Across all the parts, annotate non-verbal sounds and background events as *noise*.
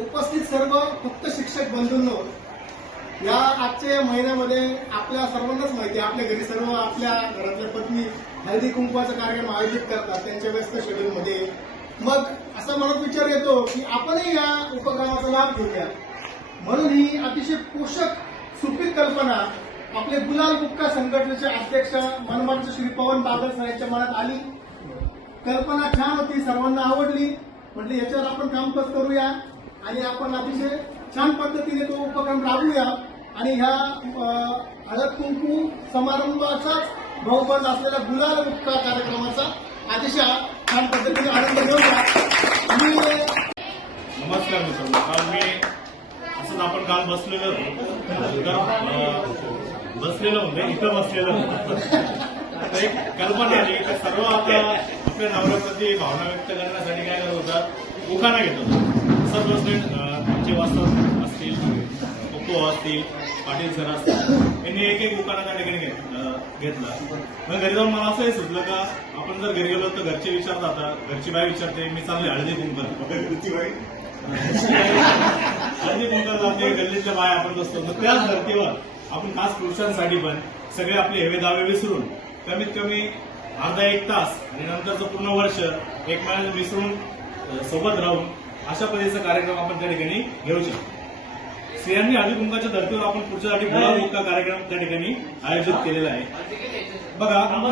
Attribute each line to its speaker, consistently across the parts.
Speaker 1: उपस्थित सर्व फक्त शिक्षक बंधूंनो या आजच्या महिन्यामध्ये आपल्या सर्वांनाच माहिती आपल्या घरी सर्व आपल्या घरातल्या पत्नी हळदी कुंकवाचा कार्यक्रम आयोजित करतात त्यांच्या व्यस्त शेड्यूलमध्ये. मग असा मनात विचार येतो की आपणही या उपक्रमाचा लाभ घेऊया. म्हणून ही अतिशय पोषक सुपीक कल्पना आपले गुलाल गुप्का संघटनेचे अध्यक्ष मनमानचे श्री पवन बागल यांच्या मनात आली. कल्पना छान होती सर्वांना आवडली. म्हणजे याच्यावर आपण कामकाज करूया. आणि आपण अतिशय छान पद्धतीने तो उपक्रम राबवूया. आणि ह्या हळद कुंकू समारंभाचाच बहुमत असलेला गुलाल गुप्का कार्यक्रमाचा अतिशय छान पद्धतीने आनंद घेऊया आणि
Speaker 2: नमस्कार मित्रांनो. काल मी असंच आपण काल बसलेलो बसलेलो म्हणजे इथं बसलेलो होतो. एक कल्पना आली की सर्व आता आपल्या नवऱ्याप्रती भावना व्यक्त करण्यासाठी काय करत होतात उखाणा घेत होता. सर्व स्टुडंट आमचे वास्तव असतील कोको असतील पाटील सर असतील यांनी एक एक उखाणा त्या ठिकाणी घेतला. मग घरी जाऊन मला असंही सुचलं का आपण जर घरी गेलो तर घरचे विचारतात आता घरची बाई विचारते मी चालले हळदी कुंकू हळदी कुंकाला आपले गल्लीतल्या बाय आपण बसतो. तर त्याच धर्तीवर आपण खास पुरुषांसाठी पण सगळे आपले हेवे दावे विसरून कमीत कमी अर्धा एक तास आणि नंतरचं पूर्ण वर्ष एकमेकांना विसरून अ, सोबत राहून अशा पद्धतीचा कार्यक्रम आपण त्या ठिकाणी घेऊ शकतो. स्त्रियांनी हळदी कुंकाच्या धर्तीवर आपण पुढच्यासाठी गुलाब मुक्का कार्यक्रम त्या ठिकाणी आयोजित केलेला आहे. बघा आपण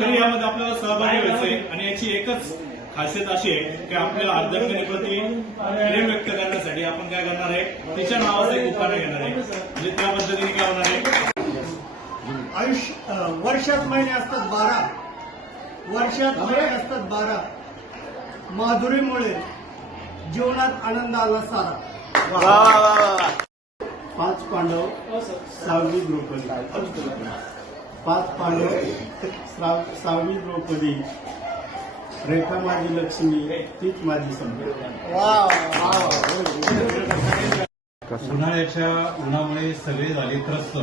Speaker 2: तरी यामध्ये आपल्याला सहभागी व्हायचंय. आणि याची एकच खासियत अशी आहे की आपल्या अर्धकनेप्रती प्रेम व्यक्त करण्यासाठी आपण काय करणार आहे? तिच्या नावाचा एक उखाणा घेणार आहे. म्हणजे त्या पद्धतीने काय होणार आहे?
Speaker 1: आयुष्य वर्षात महिने असतात बारा. वर्षात महिने असतात बारा. माधुरीमुळे जीवनात आनंद आला सारा. पाच पांडव सहावी द्रौपदी. पाच पांडव सा- सहावी द्रौपदी. रेखा माझी लक्ष्मी तीच माझी समजा
Speaker 3: उन्हाळ्याच्या उन्हामुळे सगळे झाले त्रस्त.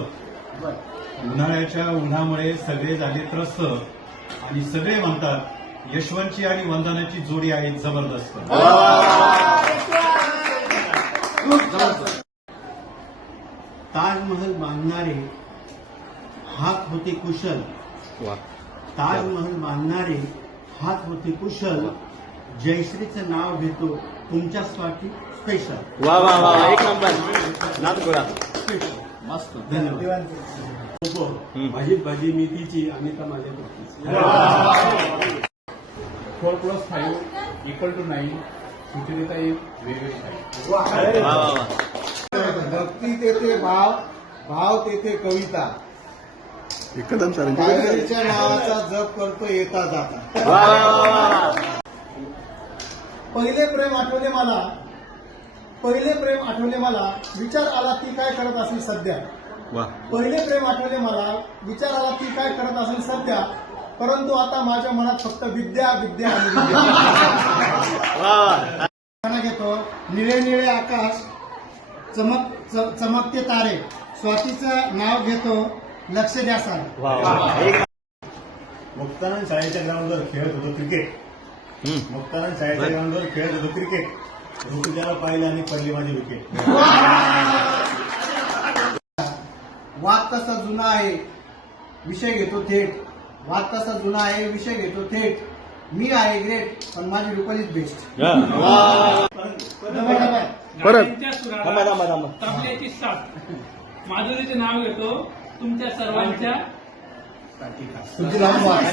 Speaker 3: उन्हाळ्याच्या उन्हामुळे सगळे झाले त्रस्त. आणि सगळे म्हणतात यशवंतची आणि वंदनाची जोडी आहे जबरदस्त.
Speaker 4: ताजमहल बांधणारे हात होते कुशल ताजमहल बांधणारे हात होते कुशल जयश्रीचं नाव घेतो तुमच्यासाठी स्पेशल
Speaker 5: वा वा वा एक नंबर.
Speaker 4: स्पेशल मस्त. धन्यवाद.
Speaker 6: भाजी भाजी मेथीची आणि का माझ्या four plus five equal to nine Sucharita एक वेगवेगळी
Speaker 1: भक्ती तेथे भाव भाव तेथे कविता.
Speaker 5: एकदम
Speaker 1: पायरीच्या नावाचा जप करतो येता जाता. पहिले प्रेम आठवले मला. पहिले प्रेम आठवले मला. विचार आला ती काय करत असेल सध्या? पहिले प्रेम आठवले मला. विचार आला ती काय करत असेल सध्या? परंतु आता माझ्या मनात फक्त विद्या विद्या आणि घेतो. निळे निळे आकाश चमक चमकते तारे. स्वातीचं नाव घेतो. लक्ष द्या सारे.
Speaker 2: मुक्तानंद शाळेच्या ग्राउंडवर खेळत होतो क्रिकेट. मुक्तानंद शाळेच्या ग्राउंडवर खेळत होतो क्रिकेट. ऋतुजाला पाहिलं आणि पडली माझी विकेट.
Speaker 1: वाद कसा जुना आहे. विषय घेतो थेट. वाद कसा जुना आहे विषय घेतो थेट. मी आहे ग्रेट पण माझी रुपालीच बेस्ट
Speaker 5: वा वा परत.
Speaker 7: गाण्यांच्या सुराला
Speaker 5: थांबा थांबा थांबा.
Speaker 7: तबल्याची साथ. माधुरीचे नाव घेतो. तुमच्या सर्वांच्या
Speaker 1: तुमची लावून वाट.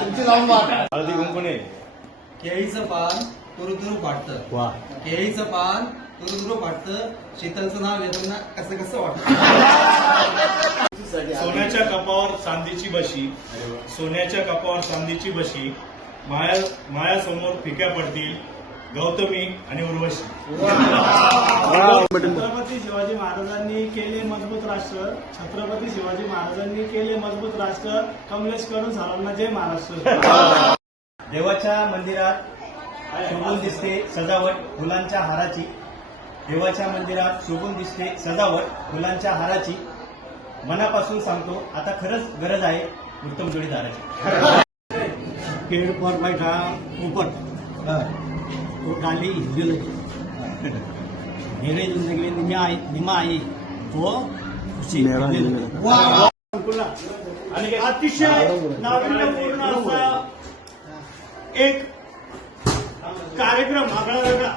Speaker 1: तुमची लावून वाट.
Speaker 5: हळदी कुंकुने
Speaker 8: केळीचं पान तुरुतुरु फाटतं.
Speaker 5: वा.
Speaker 8: केळीचं पान तुरुतुरु फाटतं. शीतलचं नाव घेताना कसं कसं वाटतं? *laughs*
Speaker 2: कपावर चांदीची बशी सोन्याच्या कपावर चांदीची बशी माया मायासमोर फिक्या पडतील गौतमी आणि उर्वशी.
Speaker 1: छत्रपती शिवाजी महाराजांनी केले मजबूत राष्ट्र. छत्रपती शिवाजी महाराजांनी केले मजबूत राष्ट्र. कमलेश करून सर्वांना जय महाराष्ट्र.
Speaker 4: देवाच्या मंदिरात शोभून दिसते सजावट फुलांच्या हाराची. देवाच्या मंदिरात शोभून दिसते सजावट फुलांच्या हाराची. मनापासून सांगतो आता खरंच गरज आहे उत्तम जोडीदाराची. केळ फॉर बायका पोपट तो डाली हिंदी लगे मेरे जिंदगी में निमा आई निमा आई तो खुशी.
Speaker 2: आणि
Speaker 9: अतिशय नाविन्यपूर्ण असा एक कार्यक्रम आगळा वेगळा.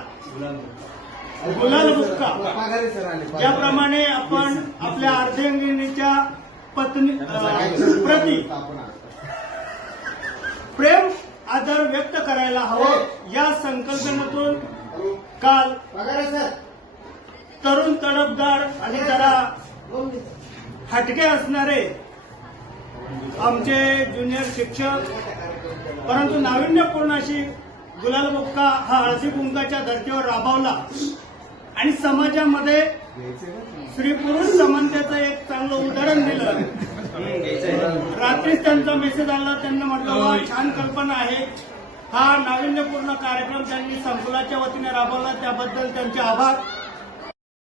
Speaker 9: गुलाल बुक्का ज्याप्रमाणे आपण आपल्या अर्धांगिनीच्या पत्नी प्रती प्रेम आदर व्यक्त करायला हवं या संकल्पनेतून काल तरुण तडफदार आणि जरा हटके असणारे आमचे ज्युनियर शिक्षक परंतु नाविन्यपूर्ण अशी गुलाल बुक्का हा हळदी कुंकाच्या धर्तीवर राबवला. आणि समाजामध्ये स्त्री पुरुष समानतेचं एक चांगलं उदाहरण दिलं. रात्रीच त्यांचा मेसेज आला त्यांना म्हटलं छान कल्पना आहे. हा नाविन्यपूर्ण कार्यक्रम त्यांनी संकुलाच्या वतीने राबवला. त्याबद्दल त्यांचे आभार.